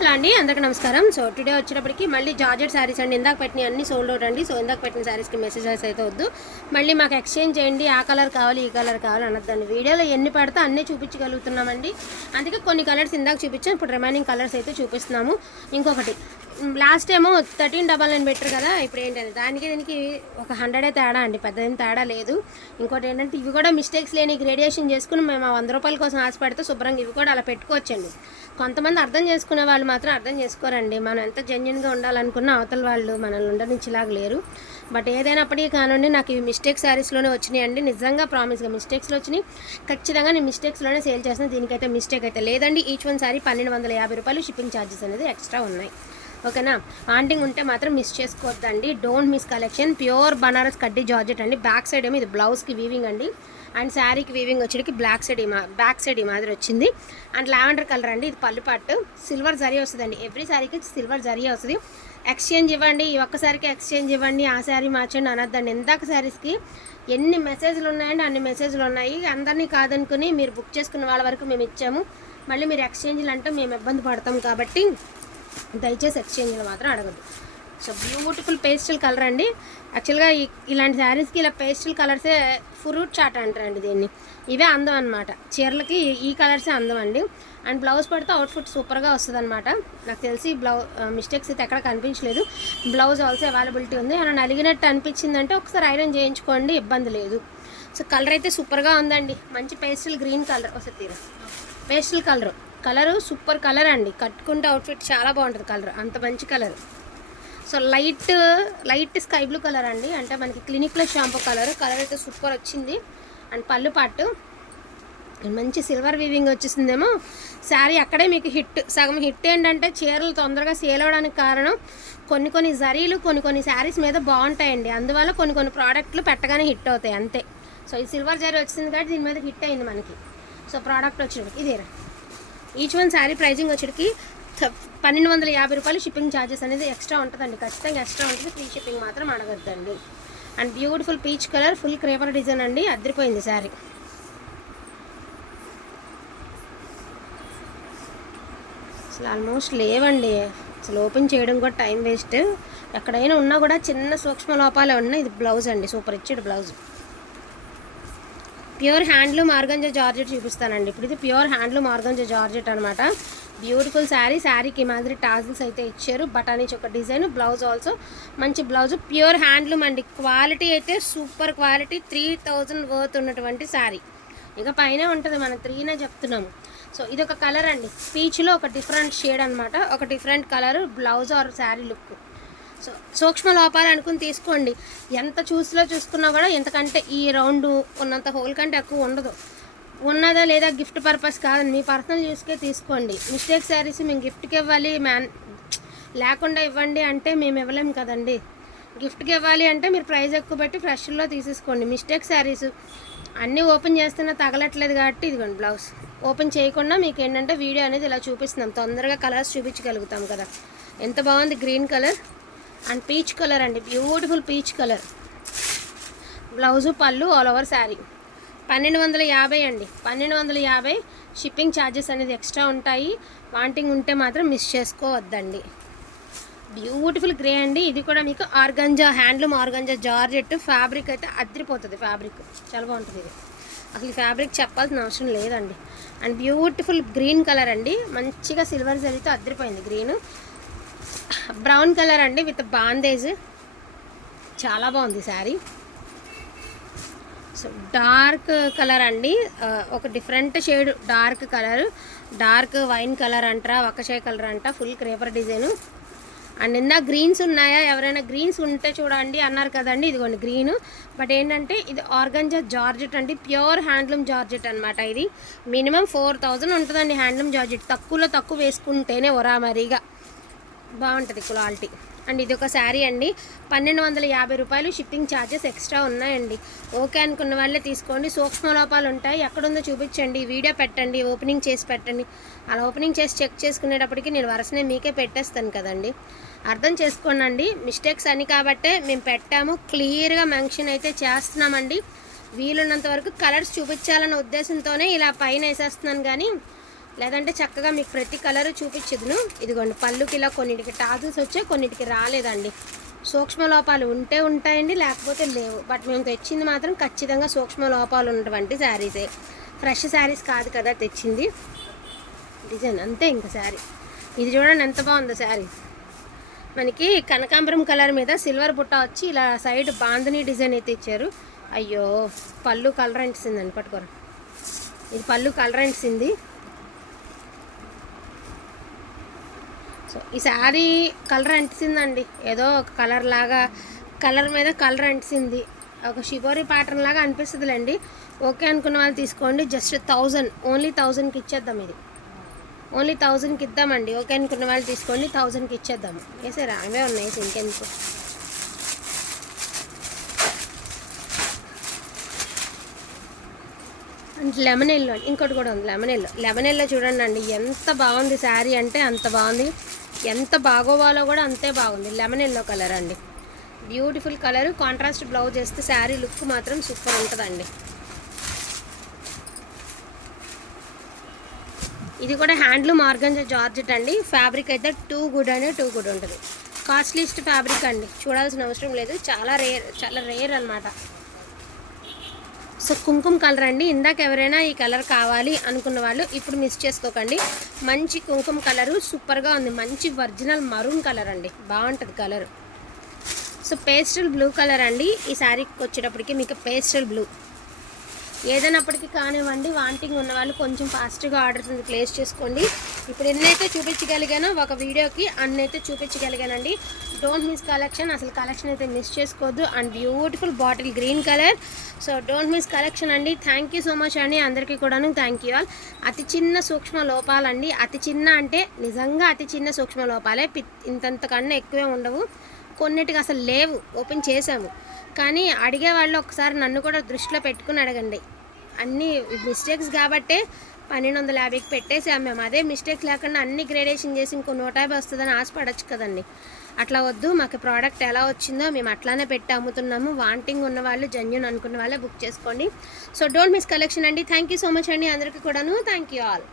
Hello అండి, అందరికీ నమస్కారం. సో టుడే వచ్చేటప్పటికి మళ్ళీ జార్జెట్ శారీస్ అండి. ఇందాక పెట్టిన అన్ని సోల్డ్ అవుట్ అండి. సో ఇందాక పెట్టిన శారీస్కి మెసేజెస్ అయితే వద్దు, మళ్ళీ మాకు ఎక్స్చేంజ్ చేయండి, ఆ కలర్ కావాలి ఈ కలర్ కావాలి అనొద్దండి. వీడియోలో ఎన్ని పడితే అన్నీ చూపించగలుగుతున్నామండి. అందుకే కొన్ని కలర్స్ ఇందాక చూపించాం, ఇప్పుడు రిమైనింగ్ కలర్స్ అయితే చూపిస్తున్నాము. ఇంకొకటి లాస్ట్ ఏమో 1399 పెట్టారు కదా, ఇప్పుడు ఏంటంటే దానికి దీనికి ఒక 100 తేడా అండి, పెద్దదేం తేడా లేదు. ఇంకోటి ఏంటంటే ఇవి కూడా మిస్టేక్స్ లేని గ్రేడియేషన్ చేసుకుని మేము ఆ 100 రూపాయల కోసం ఆశపడితే శుభ్రంగా ఇవి కూడా అలా పెట్టుకోవచ్చండి. కొంతమంది అర్థం చేసుకునే వాళ్ళు మాత్రం అర్థం చేసుకోరండి. మనం ఎంత జెన్యున్గా ఉండాలనుకున్న అవతల వాళ్ళు మనల్ని ఉండనించేలాగా లేరు. బట్ ఏదైనప్పటికీ కానివ్వండి, నాకు ఇవి మిస్టేక్ శారీస్లోనే వచ్చినాయి అండి. నిజంగా ప్రామిస్గా మిస్టేక్స్లో వచ్చినాయి. ఖచ్చితంగా నేను మిస్టేక్స్లోనే సేల్ చేస్తాను. దీనికైతే మిస్టేక్ అయితే లేదండి. ఈచ్ వన్ శారీ 1250 రూపాయలు షిప్పింగ్ ఛార్జెస్ అనేది ఎక్స్ట్రా ఉన్నాయి. ఓకేనా, ఆంటింగ్ ఉంటే మాత్రం మిస్ చేసుకోవద్దండి. Don't miss collection. Pure Banaras కడ్డీ జార్జెట్ అండి. బ్యాక్ సైడ్ ఏమో ఇది బ్లౌజ్కి వీవింగ్ అండి, అండ్ శారీకి వీవింగ్ వచ్చేటికి బ్యాక్ సైడ్ ఈ మాదిరి వచ్చింది. అండ్ లావెండర్ కలర్ అండి. ఇది పళ్ళు పాటు సిల్వర్ జరీ వస్తుందండి. ఎవ్రీ శారీకి సిల్వర్ జరీ వస్తుంది. ఎక్స్చేంజ్ ఇవ్వండి, ఈ ఒక్కసారికి ఎక్స్చేంజ్ ఇవ్వండి, ఆ శారీ మార్చండి అనొద్దండి. ఎందాక శారీస్కి ఎన్ని మెసేజ్లు ఉన్నాయండి అన్ని మెసేజ్లు ఉన్నాయి. అందరినీ కాదనుకుని మీరు బుక్ చేసుకున్న వాళ్ళ వరకు మేము ఇచ్చాము. మళ్ళీ మీరు ఎక్స్చేంజ్లు అంటే మేము ఇబ్బంది పడతాం కాబట్టి దయచేసి ఎక్స్చేంజ్లు మాత్రం అడగద్దు. సో బ్యూటిఫుల్ పేస్టల్ కలర్ అండి. యాక్చువల్గా ఇలాంటి శారీస్కి ఇలా పేస్టల్ కలర్సే ఫ్రూట్ చాట్ అంటారండి దీన్ని. ఇవే అందం అనమాట. చీరలకి ఈ కలర్సే అందం అండి. అండ్ బ్లౌజ్ పడితే అవుట్ఫిట్ సూపర్గా వస్తుంది అనమాట. నాకు తెలిసి మిస్టేక్స్ అయితే ఎక్కడ కనిపించలేదు. బ్లౌజ్ ఆల్సో అవైలబిలిటీ ఉంది. అలా నలిగినట్టు అనిపించిందంటే ఒకసారి ఐరన్ చేయించుకోండి, ఇబ్బంది లేదు. సో కలర్ అయితే సూపర్గా ఉందండి. మంచి పేస్టల్ గ్రీన్ కలర్ వస్తుంది. తీరా పేస్టల్ కలరు సూపర్ కలర్ అండి. కట్టుకుంటే అవుట్ఫిట్ చాలా బాగుంటుంది. కలర్ అంత మంచి colour. So light sky blue colour అండి, అంటే మనకి క్లినిక్ ప్లస్ షాంపూ కలర్ అయితే సూపర్ వచ్చింది. అండ్ పళ్ళు పాటు మంచి సిల్వర్ వీవింగ్ వచ్చేసిందేమో. శారీ అక్కడే మీకు సగం హిట్ ఏంటంటే చీరలు తొందరగా సేల్ అవ్వడానికి కారణం కొన్ని జరీలు కొన్ని శారీస్ మీద బాగుంటాయండి. అందువల్ల కొన్ని ప్రోడక్ట్లు పెట్టగానే హిట్ అవుతాయి అంతే. సో ఈ సిల్వర్ జరీ వచ్చింది కాబట్టి దీని మీద హిట్ అయింది మనకి. సో ప్రోడక్ట్ వచ్చేటికి ఇదేరా. ఈచ్ వన్ శారీ ప్రైజింగ్ వచ్చేటికి 1250 రూపాయలు. షిప్పింగ్ ఛార్జెస్ అనేది ఎక్స్ట్రా ఉంటుందండి, ఖచ్చితంగా ఎక్స్ట్రా ఉంటుంది. ఫ్రీ షిప్పింగ్ మాత్రం అడగద్దండి. And beautiful peach colour full creeper design అండి. అదిరిపోయింది శారీ. అసలు ఆల్మోస్ట్ లేవండి, అసలు ఓపెన్ చేయడం కూడా టైం వేస్ట్. ఎక్కడైనా ఉన్నా కూడా చిన్న సూక్ష్మ లోపాలే ఉన్నాయి. ఇది బ్లౌజ్ అండి, సూపర్ ఇచ్చాడు blouse. Pure handloom organza georgette చూపిస్తానండి ఇప్పుడు. ఇది ప్యూర్ హ్యాండ్లూమ్ ఆర్గంజా జార్జెట్ అనమాట. బ్యూటిఫుల్ శారీకి మాదిరి టాజిల్స్ అయితే ఇచ్చారు. బటానీ ఒక డిజైన్. బ్లౌజ్ ఆల్సో మంచి బ్లౌజ్. ప్యూర్ హ్యాండ్లూమ్ అండి. క్వాలిటీ అయితే సూపర్ క్వాలిటీ. 3000 వర్త్ ఉన్నటువంటి శారీ. ఇక పైన ఉంటుంది, మనం 3నే చెప్తున్నాము. సో ఇది ఒక కలర్ అండి. పీచ్లో ఒక డిఫరెంట్ షేడ్ అనమాట, ఒక different colour blouse or sari look. So సూక్ష్మ లోపాలు అనుకుని తీసుకోండి. ఎంత చూసుకున్నా కూడా ఎంతకంటే ఈ రౌండ్ ఉన్నంత హోల్ కంటే ఎక్కువ ఉండదు. ఉన్నదా లేదా గిఫ్ట్ పర్పస్ కాదండి, మీ పర్సనల్ యూస్కే తీసుకోండి. మిస్టేక్ శారీస్ మేము గిఫ్ట్కి ఇవ్వాలి, లేకుండా ఇవ్వండి అంటే మేము ఇవ్వలేము కదండి. గిఫ్ట్కి ఇవ్వాలి అంటే మీరు ప్రైస్ ఎక్కువ పెట్టి ఫ్రెష్లో తీసేసుకోండి. మిస్టేక్ శారీస్ అన్నీ ఓపెన్ చేస్తున్నా తగలట్లేదు కాబట్టి ఇదిగోండి బ్లౌజ్. ఓపెన్ చేయకుండా మీకు ఏంటంటే వీడియో అనేది ఇలా చూపిస్తున్నాం, తొందరగా కలర్స్ చూపించగలుగుతాం కదా. ఎంత బాగుంది green colour and peach colour అండి. Beautiful peach colour. Blouse pallu all over sari. 1250 అండి. 1250. షిప్పింగ్ ఛార్జెస్ అనేది ఎక్స్ట్రా ఉంటాయి. వాంటింగ్ ఉంటే మాత్రం మిస్ చేసుకోవద్దండి. బ్యూటిఫుల్ గ్రే అండి. ఇది కూడా మీకు organza handloom organza georgette. Fabric అయితే అదిరిపోతుంది. ఫ్యాబ్రిక్ చాలా బాగుంటుంది. ఇది అసలు ఫ్యాబ్రిక్ చెప్పాల్సిన అవసరం లేదండి. అండ్ బ్యూటిఫుల్ గ్రీన్ కలర్ అండి. మంచిగా సిల్వర్ జరీతో అదిరిపోయింది గ్రీన్. బ్రౌన్ కలర్ అండి విత్ బాందేజ్. చాలా బాగుంది శారీ. సో డార్క్ కలర్ అండి, ఒక different shade dark colour. Dark wine colour అంటారా, వకషాయ కలర్ అంట. Full creeper design. అండ్ ఇందా గ్రీన్స్ ఉన్నాయా, ఎవరైనా గ్రీన్స్ ఉంటే చూడండి అన్నారు కదండి. ఇదిగోండి గ్రీన్. బట్ ఏంటంటే ఇది ఆర్గంజా జార్జెట్ అండి. ప్యూర్ హ్యాండ్లూమ్ జార్జెట్ అనమాట. ఇది మినిమం 4000 ఉంటుందండి హ్యాండ్లూమ్ జార్జెట్. తక్కువలో తక్కువ వేసుకుంటేనే ఒరామరీగా బాగుంటుంది క్వాలిటీ. అండ్ ఇది ఒక శారీ అండి. 1250 రూపాయలు. షిప్పింగ్ ఛార్జెస్ ఎక్స్ట్రా ఉన్నాయండి. ఓకే అనుకున్న వాళ్ళే తీసుకోండి. సూక్ష్మ లోపాలు ఉంటాయి, ఎక్కడుందో చూపించండి, వీడియో పెట్టండి, ఓపెనింగ్ చేసి పెట్టండి. అలా ఓపెనింగ్ చేసి చెక్ చేసుకునేటప్పటికి నేను వరుసనే మీకే పెట్టేస్తాను కదండి. అర్థం చేసుకోండి. మిస్టేక్స్ అని కాబట్టే మేము పెట్టాము, క్లియర్గా మెన్షన్ అయితే చేస్తున్నామండి. వీలున్నంత వరకు కలర్స్ చూపించాలన్న ఉద్దేశంతోనే ఇలా పైన వేసేస్తున్నాను. కానీ లేదంటే చక్కగా మీకు ప్రతి కలరు చూపించదును. ఇదిగోండి పళ్ళుకి ఇలా కొన్నిటికి టాజిల్స్ వచ్చాయి, కొన్నిటికి రాలేదండి. సూక్ష్మ లోపాలు ఉంటే ఉంటాయండి, లేకపోతే లేవు. బట్ మేము తెచ్చింది మాత్రం ఖచ్చితంగా సూక్ష్మ లోపాలు ఉన్నటువంటి శారీసే. ఫ్రెష్ శారీస్ కాదు కదా తెచ్చింది. డిజైన్ అంతే ఇంకా శారీ. ఇది చూడండి ఎంత బాగుందో శారీ. మనకి కనకాంబరం కలర్ మీద సిల్వర్ బుట్ట వచ్చి ఇలా సైడ్ బాందని డిజైన్ అయితే ఇచ్చారు. అయ్యో పళ్ళు కలర్ అంటిసిందండి, పట్టుకోరు. ఇది పళ్ళు కలర్ అంటిసింది. సో ఈ శారీ కలర్ అంటిసిందండి, ఏదో ఒక కలర్ లాగా కలర్ మీద కలర్ అంటిసింది. ఒక షిబోరి ప్యాటర్న్ లాగా అనిపిస్తుందిలేండి. ఓకే అనుకున్న వాళ్ళు తీసుకోండి. జస్ట్ 1000, ఓన్లీ 1000కి ఇచ్చేద్దాం. ఇది ఓన్లీ 1000కి ఇద్దామండి. ఓకే అనుకున్న వాళ్ళు తీసుకోండి, 1000కి ఇచ్చేద్దాము. వేసారా అవే ఉన్నాయి ఇంకెందుకు. లెమన్ ఎల్లో ఇంకోటి కూడా ఉంది. లెమన్ ఎల్లో చూడండి అండి, ఎంత బాగుంది శారీ అంటే అంత బాగుంది. ఎంత బాగోవాలో కూడా అంతే బాగుంది. లెమన్ ఎల్లో కలర్ అండి, బ్యూటిఫుల్ కలర్. కాంట్రాస్ట్ బ్లౌజ్ వేస్తే శారీ లుక్ మాత్రం సూపర్ ఉంటుందండి. ఇది కూడా హ్యాండ్లూమ్ ఆర్గంజా జార్జెట్ అండి. ఫ్యాబ్రిక్ అయితే టూ గుడ్ ఉంటుంది. కాస్ట్లీస్ట్ ఫ్యాబ్రిక్ అండి, చూడాల్సిన అవసరం లేదు. చాలా రేర్ అనమాట. సో కుంకుమ కలర్ అండి. ఇందాక ఎవరైనా ఈ కలర్ కావాలి అనుకున్న వాళ్ళు ఇప్పుడు మిస్ చేసుకోకండి. మంచి కుంకుమ కలరు సూపర్గా ఉంది. మంచి ఒరిజినల్ మరూన్ కలర్ అండి, బాగుంటుంది colour. So pastel blue colour అండి. ఈ శారీకి వచ్చేటప్పటికి మీకు పేస్టల్ బ్లూ ఏదైనప్పటికీ కానివ్వండి. వాంటింగ్ ఉన్న వాళ్ళు కొంచెం ఫాస్ట్గా ఆర్డర్ ప్లేస్ చేసుకోండి. ఇప్పుడు ఎన్నైతే చూపించగలిగానో ఒక వీడియోకి అన్నైతే చూపించగలిగానండి. డోంట్ మిస్ కలెక్షన్, అసలు కలెక్షన్ అయితే మిస్ చేసుకోవద్దు. And beautiful bottle green colour. So don't miss collection అండి. థ్యాంక్ యూ సో మచ్ అండి అందరికీ కూడాను. Thank you all. అతి చిన్న సూక్ష్మ లోపాలండి. అతి చిన్న అంటే నిజంగా అతి చిన్న సూక్ష్మ లోపాలే, ఇంతంతకన్నా ఎక్కువే ఉండవు. కొన్నిటికి అసలు లేవు, ఓపెన్ చేసాము. కానీ అడిగే వాళ్ళు ఒకసారి నన్ను కూడా దృష్టిలో పెట్టుకుని అడగండి. అన్నీ మిస్టేక్స్ కాబట్టే 1250కి పెట్టేసాము మేము. అదే మిస్టేక్స్ లేకుండా అన్ని గ్రేడేషన్ చేసి ఇంకో 150 వస్తుందని ఆశపడచ్చు కదండి. అట్లా వద్దు. మాకు ప్రోడక్ట్ ఎలా వచ్చిందో మేము అట్లానే పెట్టి అమ్ముతున్నాము. వాంటింగ్ ఉన్న వాళ్ళు, జెన్యూన్ అనుకున్న వాళ్ళే బుక్ చేసుకోండి. సో డోంట్ మిస్ కలెక్షన్ అండి. థ్యాంక్ యూ సో మచ్ అండి అందరికీ కూడాను. Thank you all.